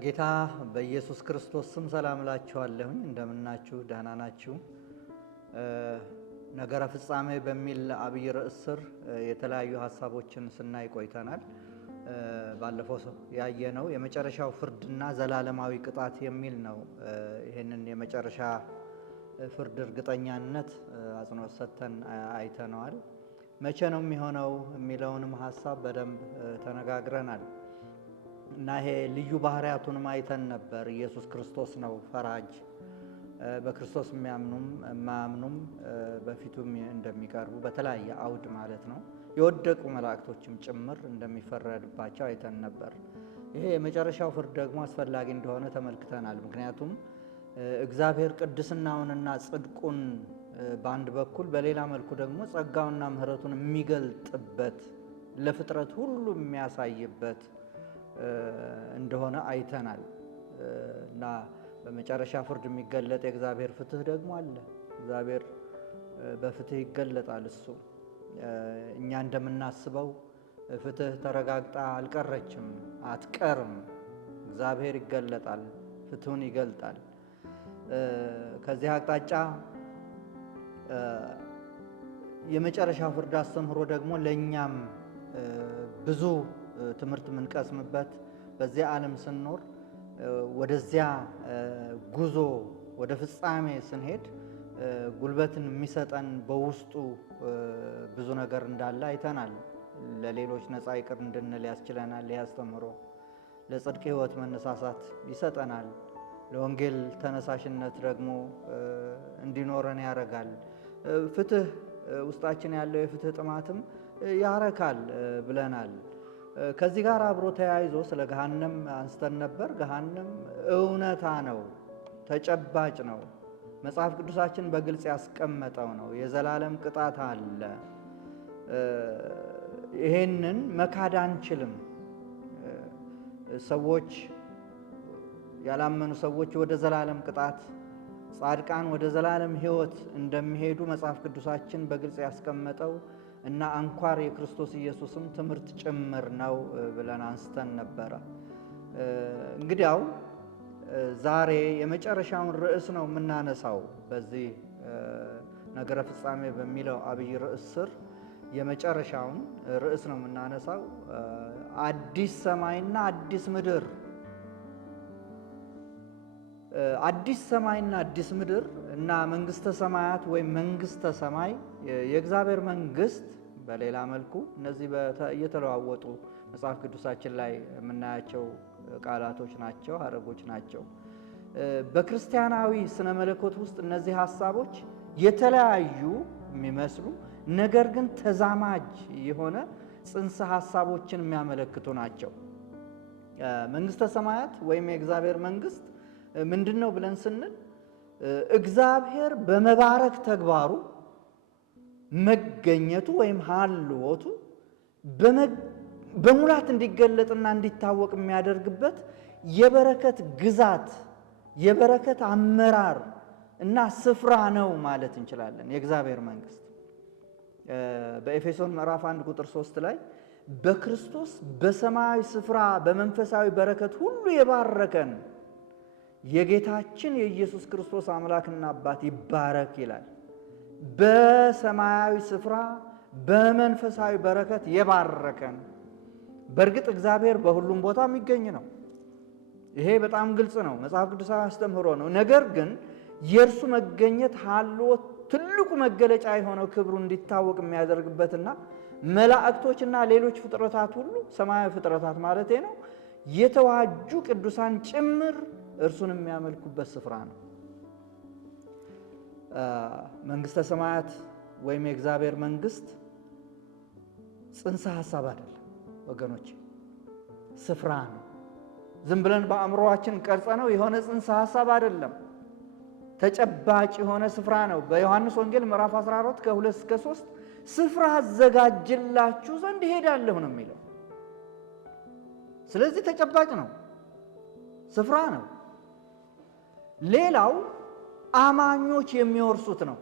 በጌታ በኢየሱስ ክርስቶስ ስም ሰላም እላችኋለሁ። እንደምናችሁ ደህና ናችሁ? ነገረ ፍጻሜ በሚል አብይ ርዕስ ስር የተለያዩ ሐሳቦችን ስናይ ቆይተናል። ባለፈው ያየነው የመጨረሻው ፍርድና ዘላለማዊ ቅጣት የሚል ነው። ይሄንን የመጨረሻ ፍርድ እርግጠኛነት አጽንኦት ሰጥተን አይተነዋል። መቼ ነው የሚሆነው የሚለውንም ሐሳብ በደንብ ተነጋግረናል እና ይሄ ልዩ ባህሪያቱንም አይተን ነበር። ኢየሱስ ክርስቶስ ነው ፈራጅ። በክርስቶስ የሚያምኑም የማያምኑም በፊቱም እንደሚቀርቡ በተለያየ አውድ ማለት ነው። የወደቁ መላእክቶችም ጭምር እንደሚፈረድባቸው አይተን ነበር። ይሄ የመጨረሻው ፍርድ ደግሞ አስፈላጊ እንደሆነ ተመልክተናል። ምክንያቱም እግዚአብሔር ቅድስናውንና ጽድቁን በአንድ በኩል፣ በሌላ መልኩ ደግሞ ጸጋውንና ምሕረቱን የሚገልጥበት ለፍጥረት ሁሉ የሚያሳይበት እንደሆነ አይተናል እና በመጨረሻ ፍርድ የሚገለጥ የእግዚአብሔር ፍትህ ደግሞ አለ። እግዚአብሔር በፍትህ ይገለጣል። እሱ እኛ እንደምናስበው ፍትህ ተረጋግጣ አልቀረችም፣ አትቀርም። እግዚአብሔር ይገለጣል፣ ፍትሁን ይገልጣል። ከዚህ አቅጣጫ የመጨረሻ ፍርድ አስተምህሮ ደግሞ ለእኛም ብዙ ትምህርት የምንቀስምበት በዚያ ዓለም ስንኖር ወደዚያ ጉዞ ወደ ፍጻሜ ስንሄድ ጉልበትን የሚሰጠን በውስጡ ብዙ ነገር እንዳለ አይተናል። ለሌሎች ነፃ ይቅር እንድንል ያስችለናል። ያስተምሮ ለጽድቅ ሕይወት መነሳሳት ይሰጠናል። ለወንጌል ተነሳሽነት ደግሞ እንዲኖረን ያረጋል። ፍትህ ውስጣችን ያለው የፍትህ ጥማትም ያረካል ብለናል። ከዚህ ጋር አብሮ ተያይዞ ስለ ገሃነም አንስተን ነበር። ገሃነም እውነታ ነው፣ ተጨባጭ ነው። መጽሐፍ ቅዱሳችን በግልጽ ያስቀመጠው ነው። የዘላለም ቅጣት አለ። ይሄንን መካድ አንችልም። ሰዎች ያላመኑ ሰዎች ወደ ዘላለም ቅጣት፣ ጻድቃን ወደ ዘላለም ሕይወት እንደሚሄዱ መጽሐፍ ቅዱሳችን በግልጽ ያስቀመጠው እና አንኳር የክርስቶስ ኢየሱስም ትምህርት ጭምር ነው ብለን አንስተን ነበረ። እንግዲያው ዛሬ የመጨረሻውን ርዕስ ነው የምናነሳው። በዚህ ነገረ ፍጻሜ በሚለው አብይ ርዕስ ስር የመጨረሻውን ርዕስ ነው የምናነሳው። አዲስ ሰማይና አዲስ ምድር። አዲስ ሰማይና አዲስ ምድር እና መንግስተ ሰማያት ወይም መንግስተ ሰማይ የእግዚአብሔር መንግስት በሌላ መልኩ እነዚህ እየተለዋወጡ መጽሐፍ ቅዱሳችን ላይ የምናያቸው ቃላቶች ናቸው፣ ሐረጎች ናቸው። በክርስቲያናዊ ስነ መለኮት ውስጥ እነዚህ ሐሳቦች የተለያዩ የሚመስሉ ነገር ግን ተዛማጅ የሆነ ጽንሰ ሐሳቦችን የሚያመለክቱ ናቸው። መንግስተ ሰማያት ወይም የእግዚአብሔር መንግስት ምንድን ነው ብለን ስንል እግዚአብሔር በመባረክ ተግባሩ መገኘቱ ወይም ሀልዎቱ በሙላት እንዲገለጥና እንዲታወቅ የሚያደርግበት የበረከት ግዛት፣ የበረከት አመራር እና ስፍራ ነው ማለት እንችላለን። የእግዚአብሔር መንግስት በኤፌሶን ምዕራፍ 1 ቁጥር 3 ላይ በክርስቶስ በሰማያዊ ስፍራ በመንፈሳዊ በረከት ሁሉ የባረከን የጌታችን የኢየሱስ ክርስቶስ አምላክና አባት ይባረክ ይላል። በሰማያዊ ስፍራ በመንፈሳዊ በረከት የባረከን። በእርግጥ እግዚአብሔር በሁሉም ቦታ የሚገኝ ነው። ይሄ በጣም ግልጽ ነው፣ መጽሐፍ ቅዱሳዊ አስተምህሮ ነው። ነገር ግን የእርሱ መገኘት ሀልዎት ትልቁ መገለጫ የሆነው ክብሩ እንዲታወቅ የሚያደርግበትና መላእክቶችና ሌሎች ፍጥረታት ሁሉ ሰማያዊ ፍጥረታት ማለት ነው የተዋጁ ቅዱሳን ጭምር እርሱን የሚያመልኩበት ስፍራ ነው። መንግስተ ሰማያት ወይም የእግዚአብሔር መንግስት ጽንሰ ሐሳብ አይደለም ወገኖች፣ ስፍራ ነው። ዝም ብለን በአእምሮአችን ቀርጸ ነው የሆነ ጽንሰ ሐሳብ አይደለም፣ ተጨባጭ የሆነ ስፍራ ነው። በዮሐንስ ወንጌል ምዕራፍ 14 ከ2 እስከ 3 ስፍራ አዘጋጅላችሁ ዘንድ እሄዳለሁ ነው የሚለው። ስለዚህ ተጨባጭ ነው፣ ስፍራ ነው። ሌላው አማኞች የሚወርሱት ነው።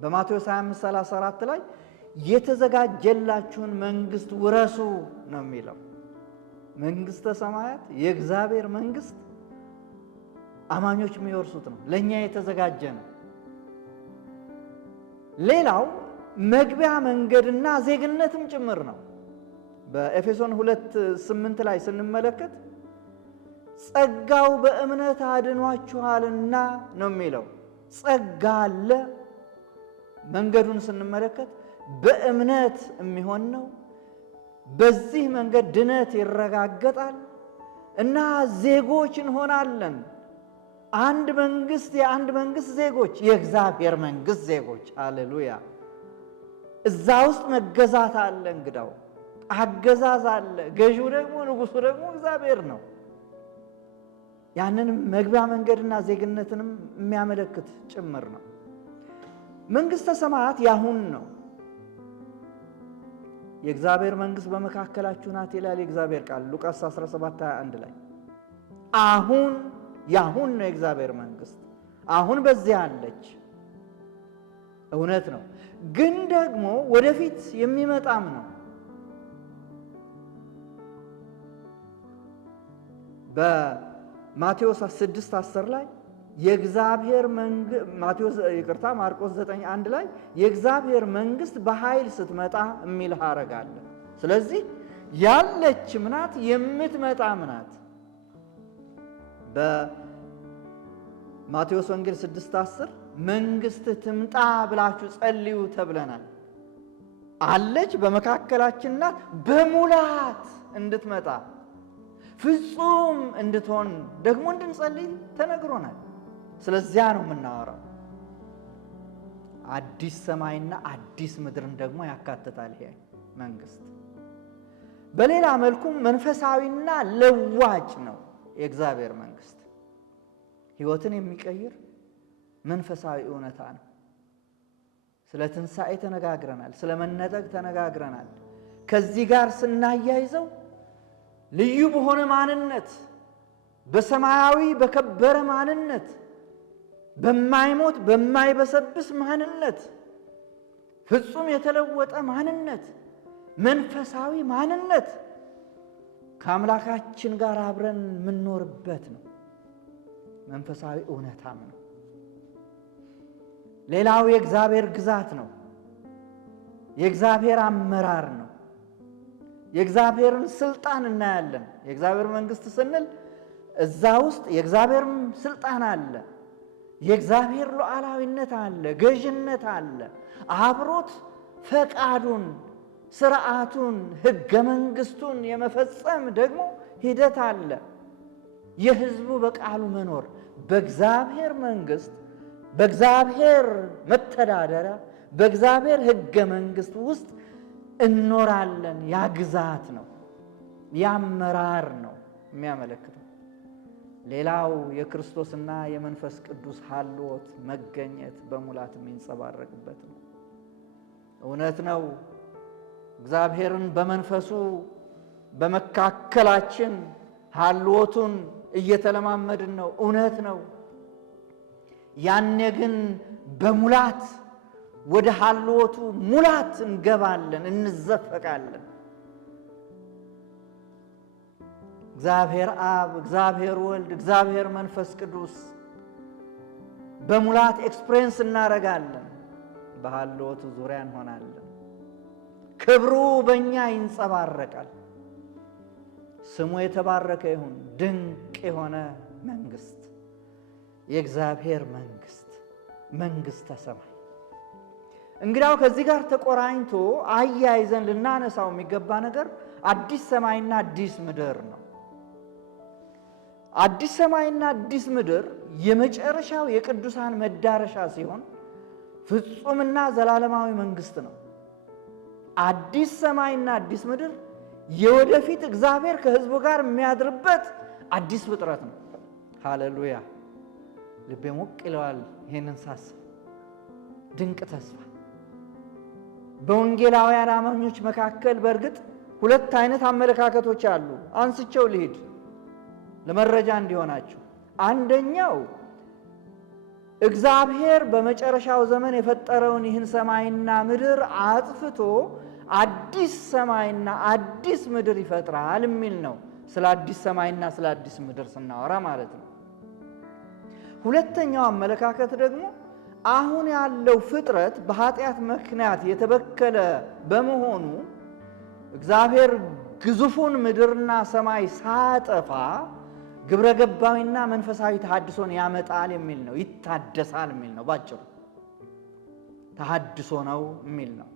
በማቴዎስ 25:34 ላይ የተዘጋጀላችሁን መንግስት ውረሱ ነው የሚለው። መንግስተ ሰማያት የእግዚአብሔር መንግስት አማኞች የሚወርሱት ነው፣ ለኛ የተዘጋጀ ነው። ሌላው መግቢያ መንገድና ዜግነትም ጭምር ነው። በኤፌሶን 2:8 ላይ ስንመለከት ጸጋው በእምነት አድኗችኋልና ነው የሚለው። ጸጋ አለ። መንገዱን ስንመለከት በእምነት የሚሆን ነው። በዚህ መንገድ ድነት ይረጋገጣል እና ዜጎች እንሆናለን። አንድ መንግስት፣ የአንድ መንግስት ዜጎች፣ የእግዚአብሔር መንግስት ዜጎች። ሃሌሉያ! እዛ ውስጥ መገዛት አለ። እንግዳው አገዛዝ አለ። ገዢው ደግሞ ንጉሱ ደግሞ እግዚአብሔር ነው። ያንንም መግቢያ መንገድና ዜግነትንም የሚያመለክት ጭምር ነው። መንግስተ ሰማያት ያሁን ነው። የእግዚአብሔር መንግስት በመካከላችሁ ናት ይላል የእግዚአብሔር ቃል ሉቃስ 17:21 ላይ። አሁን ያሁን ነው የእግዚአብሔር መንግስት። አሁን በዚያ አለች። እውነት ነው፣ ግን ደግሞ ወደፊት የሚመጣም ነው። በማቴዎስ 6:10 ላይ የእግዚአብሔር ማርቆስ 9:1 ላይ የእግዚአብሔር መንግስት በኃይል ስትመጣ የሚል ሐረግ አለ። ስለዚህ ያለችም ናት የምትመጣም ናት። በማቴዎስ ወንጌል 6:10 መንግስት ትምጣ ብላችሁ ጸልዩ ተብለናል። አለች፣ በመካከላችን ናት። በሙላት እንድትመጣ ፍጹም እንድትሆን ደግሞ እንድንጸልይ ተነግሮናል። ስለዚያ ነው የምናወራው። አዲስ ሰማይና አዲስ ምድርን ደግሞ ያካትታል ይሄ መንግስት። በሌላ መልኩም መንፈሳዊና ለዋጭ ነው የእግዚአብሔር መንግስት። ህይወትን የሚቀይር መንፈሳዊ እውነታ ነው። ስለ ትንሣኤ ተነጋግረናል። ስለ መነጠቅ ተነጋግረናል። ከዚህ ጋር ስናያይዘው ልዩ በሆነ ማንነት፣ በሰማያዊ በከበረ ማንነት፣ በማይሞት በማይበሰብስ ማንነት፣ ፍጹም የተለወጠ ማንነት፣ መንፈሳዊ ማንነት ከአምላካችን ጋር አብረን የምንኖርበት ነው። መንፈሳዊ እውነታም ነው። ሌላው የእግዚአብሔር ግዛት ነው። የእግዚአብሔር አመራር ነው። የእግዚአብሔርን ስልጣን እናያለን። የእግዚአብሔር መንግስት ስንል እዛ ውስጥ የእግዚአብሔር ስልጣን አለ፣ የእግዚአብሔር ሉዓላዊነት አለ፣ ገዥነት አለ። አብሮት ፈቃዱን፣ ስርዓቱን፣ ህገ መንግስቱን የመፈጸም ደግሞ ሂደት አለ። የህዝቡ በቃሉ መኖር በእግዚአብሔር መንግስት፣ በእግዚአብሔር መተዳደሪያ፣ በእግዚአብሔር ህገ መንግስት ውስጥ እኖራለን። ያ ግዛት ነው፣ ያመራር ነው የሚያመለክተው። ሌላው የክርስቶስና የመንፈስ ቅዱስ ሀልዎት መገኘት በሙላት የሚንጸባረቅበት ነው። እውነት ነው። እግዚአብሔርን በመንፈሱ በመካከላችን ሀልዎቱን እየተለማመድን ነው። እውነት ነው። ያኔ ግን በሙላት ወደ ሀልዎቱ ሙላት እንገባለን፣ እንዘፈቃለን። እግዚአብሔር አብ፣ እግዚአብሔር ወልድ፣ እግዚአብሔር መንፈስ ቅዱስ በሙላት ኤክስፕሬንስ እናደርጋለን። በሀልዎቱ ዙሪያ እንሆናለን። ክብሩ በእኛ ይንጸባረቃል። ስሙ የተባረከ ይሁን። ድንቅ የሆነ መንግስት፣ የእግዚአብሔር መንግስት፣ መንግስተ ሰማይ። እንግዲያው ከዚህ ጋር ተቆራኝቶ አያይዘን ልናነሳው የሚገባ ነገር አዲስ ሰማይና አዲስ ምድር ነው። አዲስ ሰማይና አዲስ ምድር የመጨረሻው የቅዱሳን መዳረሻ ሲሆን ፍጹምና ዘላለማዊ መንግስት ነው። አዲስ ሰማይና አዲስ ምድር የወደፊት እግዚአብሔር ከሕዝቡ ጋር የሚያድርበት አዲስ ፍጥረት ነው። ሃሌሉያ! ልቤ ሞቅ ይለዋል ይህንን ሳስብ። ድንቅ ተስፋ። በወንጌላውያን አማኞች መካከል በእርግጥ ሁለት አይነት አመለካከቶች አሉ። አንስቸው ልሂድ ለመረጃ እንዲሆናችሁ። አንደኛው እግዚአብሔር በመጨረሻው ዘመን የፈጠረውን ይህን ሰማይና ምድር አጥፍቶ አዲስ ሰማይና አዲስ ምድር ይፈጥራል የሚል ነው። ስለ አዲስ ሰማይና ስለ አዲስ ምድር ስናወራ ማለት ነው። ሁለተኛው አመለካከት ደግሞ አሁን ያለው ፍጥረት በኃጢአት ምክንያት የተበከለ በመሆኑ እግዚአብሔር ግዙፉን ምድርና ሰማይ ሳያጠፋ ግብረ ገባዊና መንፈሳዊ ተሐድሶን ያመጣል የሚል ነው። ይታደሳል የሚል ነው። ባጭሩ ተሐድሶ ነው የሚል ነው።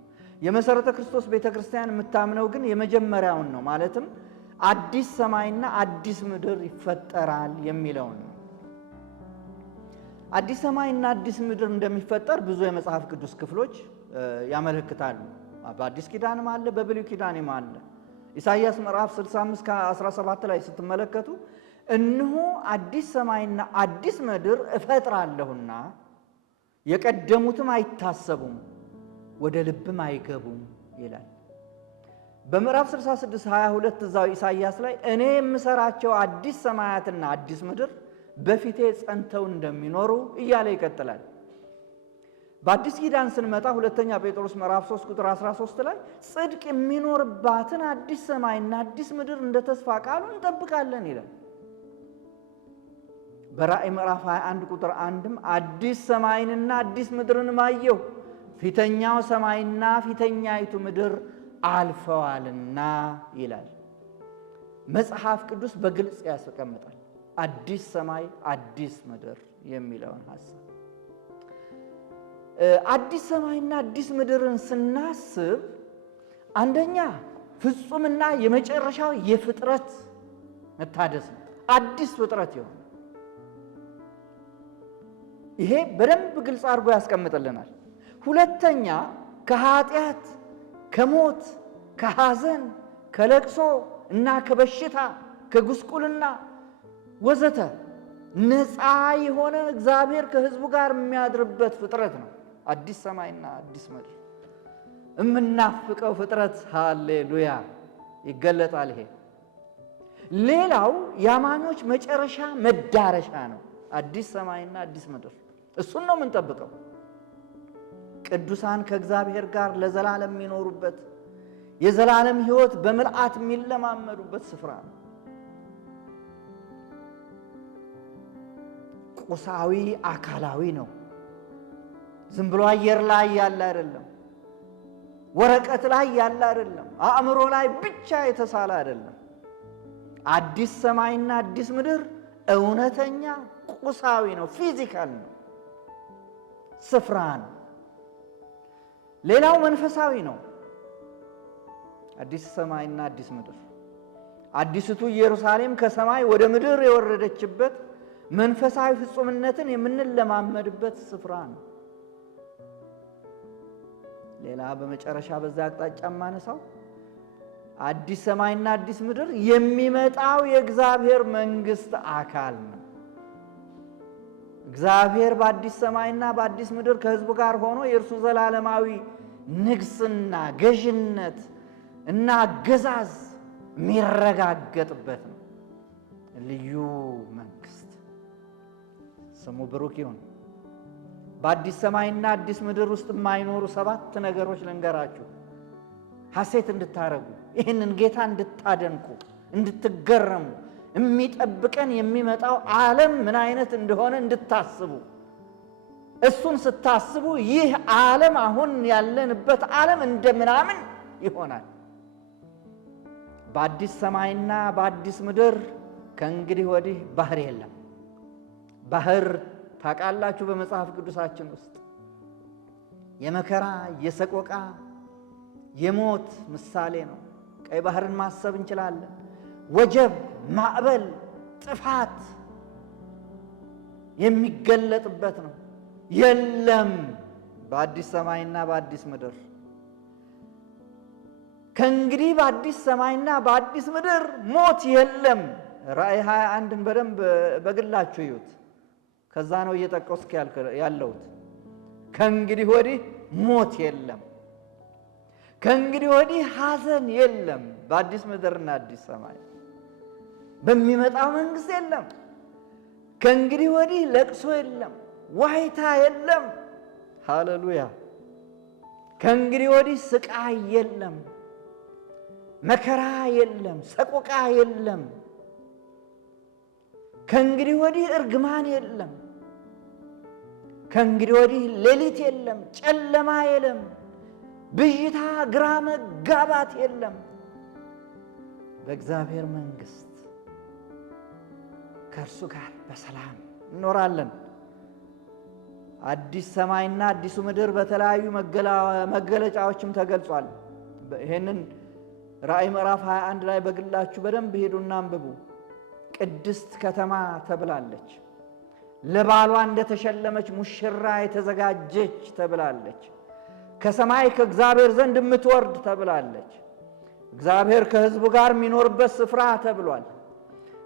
የመሰረተ ክርስቶስ ቤተክርስቲያን የምታምነው ግን የመጀመሪያውን ነው። ማለትም አዲስ ሰማይና አዲስ ምድር ይፈጠራል የሚለውን ነው። አዲስ ሰማይና አዲስ ምድር እንደሚፈጠር ብዙ የመጽሐፍ ቅዱስ ክፍሎች ያመለክታሉ። በአዲስ ኪዳንም አለ፣ በብሉይ ኪዳንም አለ። ኢሳይያስ ምዕራፍ 65 ከ17 ላይ ስትመለከቱ እነሆ አዲስ ሰማይና አዲስ ምድር እፈጥራለሁና የቀደሙትም አይታሰቡም ወደ ልብም አይገቡም ይላል። በምዕራፍ 66 22 እዛው ኢሳይያስ ላይ እኔ የምሰራቸው አዲስ ሰማያትና አዲስ ምድር በፊቴ ጸንተው እንደሚኖሩ እያለ ይቀጥላል። በአዲስ ኪዳን ስንመጣ ሁለተኛ ጴጥሮስ ምዕራፍ 3 ቁጥር 13 ላይ ጽድቅ የሚኖርባትን አዲስ ሰማይና አዲስ ምድር እንደ ተስፋ ቃሉ እንጠብቃለን ይላል። በራእይ ምዕራፍ 21 ቁጥር 1ም አዲስ ሰማይንና አዲስ ምድርን አየሁ፣ ፊተኛው ሰማይና ፊተኛይቱ ምድር አልፈዋልና ይላል። መጽሐፍ ቅዱስ በግልጽ ያስቀምጣል አዲስ ሰማይ አዲስ ምድር የሚለውን ሐሳብ። አዲስ ሰማይና አዲስ ምድርን ስናስብ አንደኛ ፍጹምና የመጨረሻው የፍጥረት መታደስ ነው። አዲስ ፍጥረት ይሆን። ይሄ በደንብ ግልጽ አድርጎ ያስቀምጥልናል። ሁለተኛ ከኃጢአት፣ ከሞት፣ ከሐዘን፣ ከለቅሶ እና ከበሽታ፣ ከጉስቁልና ወዘተ ነፃ የሆነ እግዚአብሔር ከሕዝቡ ጋር የሚያድርበት ፍጥረት ነው አዲስ ሰማይና አዲስ ምድር። የምናፍቀው ፍጥረት ሃሌሉያ ይገለጣል። ይሄ ሌላው የአማኞች መጨረሻ መዳረሻ ነው አዲስ ሰማይና አዲስ ምድር። እሱን ነው የምንጠብቀው። ቅዱሳን ከእግዚአብሔር ጋር ለዘላለም የሚኖሩበት የዘላለም ሕይወት በምልአት የሚለማመዱበት ስፍራ ነው። ቁሳዊ አካላዊ ነው። ዝም ብሎ አየር ላይ ያለ አይደለም። ወረቀት ላይ ያለ አይደለም። አእምሮ ላይ ብቻ የተሳለ አይደለም። አዲስ ሰማይና አዲስ ምድር እውነተኛ ቁሳዊ ነው፣ ፊዚካል ነው፣ ስፍራ ነው። ሌላው መንፈሳዊ ነው። አዲስ ሰማይና አዲስ ምድር አዲስቱ ኢየሩሳሌም ከሰማይ ወደ ምድር የወረደችበት መንፈሳዊ ፍጹምነትን የምንለማመድበት ስፍራ ነው። ሌላ በመጨረሻ በዛ አቅጣጫ ማነሳው አዲስ ሰማይና አዲስ ምድር የሚመጣው የእግዚአብሔር መንግስት አካል ነው። እግዚአብሔር በአዲስ ሰማይና በአዲስ ምድር ከሕዝቡ ጋር ሆኖ የእርሱ ዘላለማዊ ንግስና፣ ገዥነት እና አገዛዝ የሚረጋገጥበት ነው። ልዩ መንግስት ስሙ ብሩክ ይሁን። በአዲስ ሰማይና አዲስ ምድር ውስጥ የማይኖሩ 7 ነገሮች ልንገራችሁ፣ ሐሴት እንድታረጉ፣ ይህንን ጌታ እንድታደንቁ፣ እንድትገረሙ፣ የሚጠብቀን የሚመጣው ዓለም ምን አይነት እንደሆነ እንድታስቡ። እሱን ስታስቡ ይህ ዓለም አሁን ያለንበት ዓለም እንደምናምን ይሆናል። በአዲስ ሰማይና በአዲስ ምድር ከእንግዲህ ወዲህ ባህር የለም። ባህር ታውቃላችሁ፣ በመጽሐፍ ቅዱሳችን ውስጥ የመከራ፣ የሰቆቃ፣ የሞት ምሳሌ ነው። ቀይ ባህርን ማሰብ እንችላለን። ወጀብ፣ ማዕበል፣ ጥፋት የሚገለጥበት ነው። የለም በአዲስ ሰማይና በአዲስ ምድር። ከእንግዲህ በአዲስ ሰማይና በአዲስ ምድር ሞት የለም። ራእይ 21ን በደንብ በግላችሁ እዩት። ከዛ ነው እየጠቀስኩ ያለሁት። ከእንግዲህ ወዲህ ሞት የለም። ከእንግዲህ ወዲህ ሐዘን የለም። በአዲስ ምድርና አዲስ ሰማይ በሚመጣው መንግስት የለም። ከእንግዲህ ወዲህ ለቅሶ የለም፣ ዋይታ የለም። ሃሌሉያ። ከእንግዲህ ወዲህ ስቃይ የለም፣ መከራ የለም፣ ሰቆቃ የለም፣ ከእንግዲህ ወዲህ እርግማን የለም። ከእንግዲህ ወዲህ ሌሊት የለም፣ ጨለማ የለም፣ ብዥታ፣ ግራ መጋባት የለም። በእግዚአብሔር መንግሥት ከእርሱ ጋር በሰላም እንኖራለን። አዲስ ሰማይና አዲሱ ምድር በተለያዩ መገለጫዎችም ተገልጿል። ይሄንን ራእይ ምዕራፍ 21 ላይ በግላችሁ በደንብ ሄዱና አንብቡ። ቅድስት ከተማ ተብላለች። ለባሏ እንደተሸለመች ሙሽራ የተዘጋጀች ተብላለች። ከሰማይ ከእግዚአብሔር ዘንድ የምትወርድ ተብላለች። እግዚአብሔር ከሕዝቡ ጋር የሚኖርበት ስፍራ ተብሏል።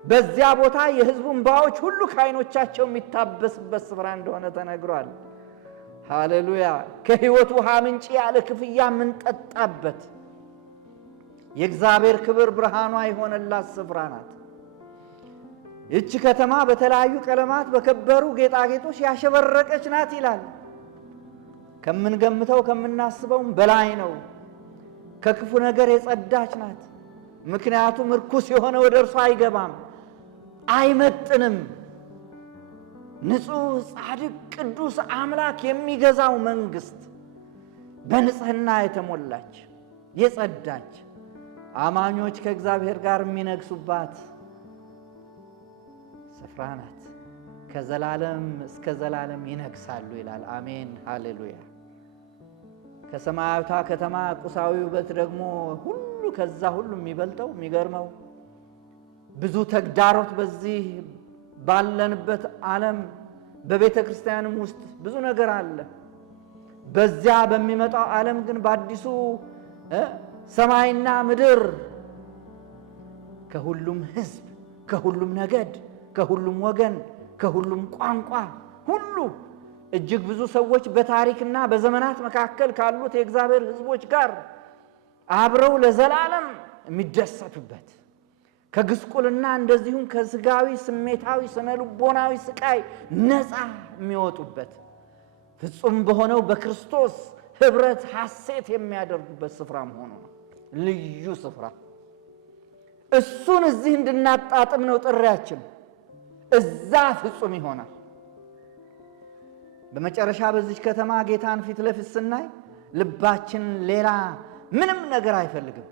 በዚያ ቦታ የሕዝቡ እንባዎች ሁሉ ከዓይኖቻቸው የሚታበስበት ስፍራ እንደሆነ ተነግሯል። ሃሌሉያ! ከሕይወት ውሃ ምንጭ ያለ ክፍያ የምንጠጣበት የእግዚአብሔር ክብር ብርሃኗ የሆነላት ስፍራ ናት። ይህች ከተማ በተለያዩ ቀለማት በከበሩ ጌጣጌጦች ያሸበረቀች ናት ይላል። ከምንገምተው ከምናስበውም በላይ ነው። ከክፉ ነገር የጸዳች ናት። ምክንያቱም ርኩስ የሆነ ወደ እርሷ አይገባም፣ አይመጥንም። ንጹሕ፣ ጻድቅ፣ ቅዱስ አምላክ የሚገዛው መንግሥት በንጽሕና የተሞላች የጸዳች አማኞች ከእግዚአብሔር ጋር የሚነግሱባት ስፍራ ናት። ከዘላለም እስከ ዘላለም ይነግሳሉ ይላል። አሜን፣ ሃሌሉያ። ከሰማያዊቷ ከተማ ቁሳዊ ውበት ደግሞ ሁሉ ከዛ ሁሉ የሚበልጠው የሚገርመው ብዙ ተግዳሮት በዚህ ባለንበት ዓለም በቤተ ክርስቲያንም ውስጥ ብዙ ነገር አለ። በዚያ በሚመጣው ዓለም ግን በአዲሱ ሰማይና ምድር ከሁሉም ሕዝብ፣ ከሁሉም ነገድ፣ ከሁሉም ወገን፣ ከሁሉም ቋንቋ ሁሉ እጅግ ብዙ ሰዎች በታሪክና በዘመናት መካከል ካሉት የእግዚአብሔር ሕዝቦች ጋር አብረው ለዘላለም የሚደሰቱበት ከግስቁልና እንደዚሁም ከስጋዊ ስሜታዊ ስነልቦናዊ ስቃይ ነፃ የሚወጡበት ፍጹም በሆነው በክርስቶስ ኅብረት ሐሴት የሚያደርጉበት ስፍራ መሆኑ ነው። ልዩ ስፍራ። እሱን እዚህ እንድናጣጥም ነው ጥሪያችን። እዛ ፍጹም ይሆናል። በመጨረሻ በዚች ከተማ ጌታን ፊት ለፊት ስናይ ልባችን ሌላ ምንም ነገር አይፈልግም።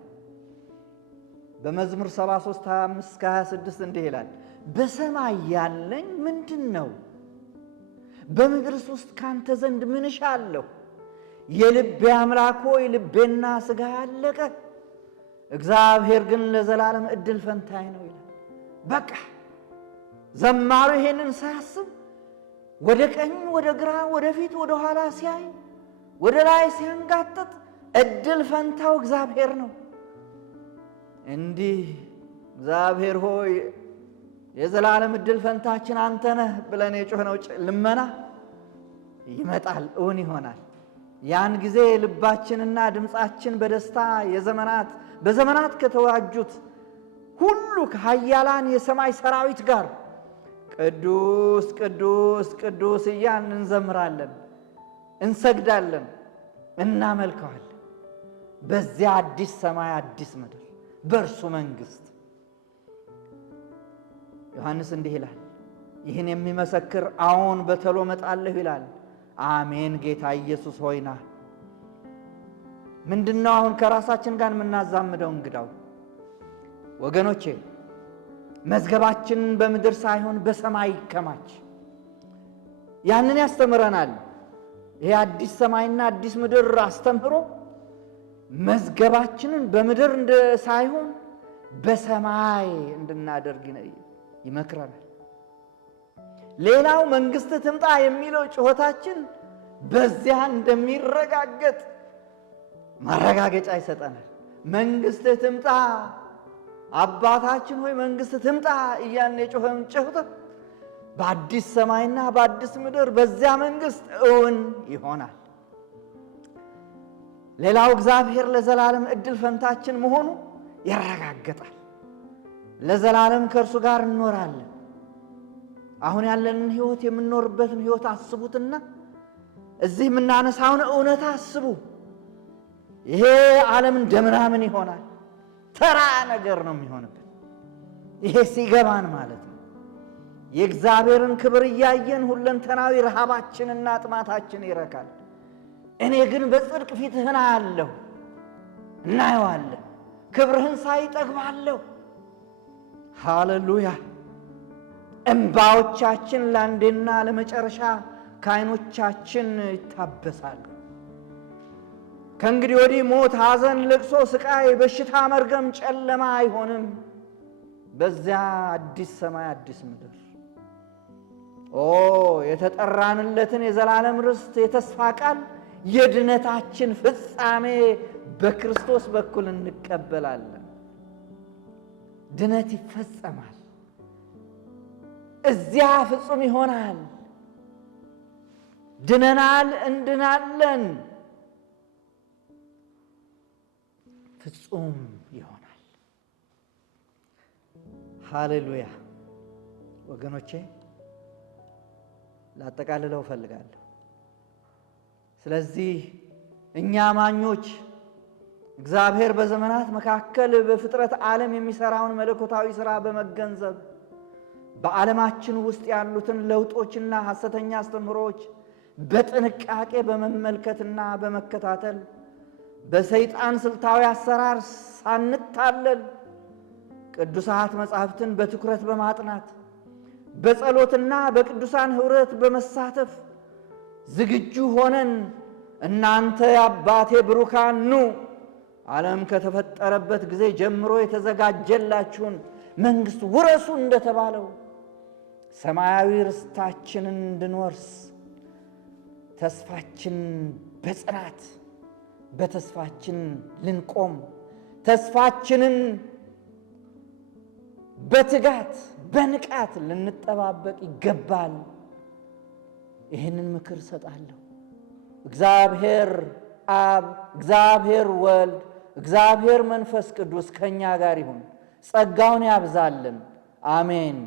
በመዝሙር 73 25-26 እንዲህ ይላል፣ በሰማይ ያለኝ ምንድን ነው? በምድርስ ውስጥ ካንተ ዘንድ ምን እሻለሁ? የልቤ አምላክ ሆይ ልቤና ሥጋ ያለቀ፣ እግዚአብሔር ግን ለዘላለም ዕድል ፈንታዬ ነው ይላል። በቃ ዘማሩ ይሄንን ሳያስብ ወደ ቀኝ ወደ ግራ ወደ ፊት ወደ ኋላ ሲያይ ወደ ላይ ሲያንጋጥጥ ዕድል ፈንታው እግዚአብሔር ነው። እንዲህ እግዚአብሔር ሆይ የዘላለም ዕድል ፈንታችን አንተ ነህ ብለን የጮኽነው ልመና ይመጣል፣ እውን ይሆናል። ያን ጊዜ ልባችንና ድምፃችን በደስታ በዘመናት ከተዋጁት ሁሉ ከኃያላን የሰማይ ሰራዊት ጋር ቅዱስ ቅዱስ ቅዱስ እያልን እንዘምራለን፣ እንሰግዳለን፣ እናመልከዋለን። በዚያ አዲስ ሰማይ አዲስ ምድር በእርሱ መንግሥት ዮሐንስ እንዲህ ይላል፣ ይህን የሚመሰክር አዎን በቶሎ እመጣለሁ ይላል። አሜን። ጌታ ኢየሱስ ሆይና ምንድነው አሁን ከራሳችን ጋር የምናዛምደው? እንግዳው ወገኖቼ መዝገባችን በምድር ሳይሆን በሰማይ ይከማች። ያንን ያስተምረናል። ይሄ አዲስ ሰማይና አዲስ ምድር አስተምህሮ መዝገባችንን በምድር ሳይሆን በሰማይ እንድናደርግ ይመክረናል። ሌላው መንግሥት ትምጣ የሚለው ጩኸታችን በዚያ እንደሚረጋገጥ ማረጋገጫ ይሰጠናል። መንግሥት ትምጣ፣ አባታችን ሆይ መንግሥት ትምጣ እያልን የጮኸን ጩኸት በአዲስ ሰማይና በአዲስ ምድር በዚያ መንግሥት እውን ይሆናል። ሌላው እግዚአብሔር ለዘላለም ዕድል ፈንታችን መሆኑ ያረጋግጣል። ለዘላለም ከእርሱ ጋር እንኖራለን። አሁን ያለንን ሕይወት የምንኖርበትን ሕይወት አስቡትና እዚህ የምናነሳውን እውነት አስቡ። ይሄ ዓለም እንደምናምን ይሆናል፣ ተራ ነገር ነው የሚሆንብን። ይሄ ሲገባን ማለት ነው። የእግዚአብሔርን ክብር እያየን ሁለንተናዊ ረሃባችንና ጥማታችን ይረካል። እኔ ግን በጽድቅ ፊትህን አያለሁ፣ እናየዋለን፣ ክብርህን ሳይ እጠግባለሁ። ሃሌሉያ! እንባዎቻችን ለአንዴና ለመጨረሻ ከዓይኖቻችን ይታበሳሉ። ከእንግዲህ ወዲህ ሞት፣ ሐዘን፣ ልቅሶ፣ ስቃይ፣ በሽታ፣ መርገም፣ ጨለማ አይሆንም። በዚያ አዲስ ሰማይ አዲስ ምድር የተጠራንለትን የዘላለም ርስት የተስፋ ቃል የድነታችን ፍጻሜ በክርስቶስ በኩል እንቀበላለን። ድነት ይፈጸማል። እዚያ ፍጹም ይሆናል። ድነናል፣ እንድናለን። ፍጹም ይሆናል። ሃሌሉያ! ወገኖቼ ላጠቃልለው እፈልጋለሁ። ስለዚህ እኛ አማኞች እግዚአብሔር በዘመናት መካከል በፍጥረት ዓለም የሚሰራውን መለኮታዊ ሥራ በመገንዘብ በዓለማችን ውስጥ ያሉትን ለውጦችና ሐሰተኛ አስተምህሮዎች በጥንቃቄ በመመልከትና በመከታተል በሰይጣን ስልታዊ አሰራር ሳንታለል ቅዱሳት መጻሕፍትን በትኩረት በማጥናት በጸሎትና በቅዱሳን ኅብረት በመሳተፍ ዝግጁ ሆነን እናንተ የአባቴ ብሩካን ኑ፣ ዓለም ከተፈጠረበት ጊዜ ጀምሮ የተዘጋጀላችሁን መንግሥት ውረሱ እንደተባለው ሰማያዊ ርስታችንን እንድንወርስ ተስፋችን በጽናት በተስፋችን ልንቆም ተስፋችንን በትጋት በንቃት ልንጠባበቅ ይገባል። ይህንን ምክር ሰጣለሁ። እግዚአብሔር አብ፣ እግዚአብሔር ወልድ፣ እግዚአብሔር መንፈስ ቅዱስ ከእኛ ጋር ይሁን። ጸጋውን ያብዛልን። አሜን።